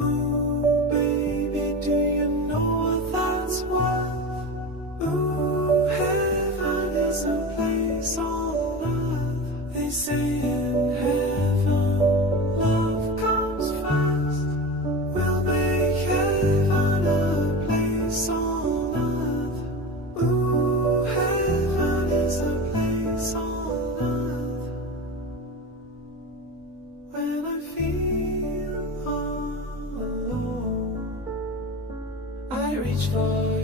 Ooh, baby, do you know what that's worth? Ooh, heaven is a place on earth. They say in heaven, love comes first. We'll make heaven a place on earth. Ooh, heaven is a place on earth. When I feel all alone, I reach for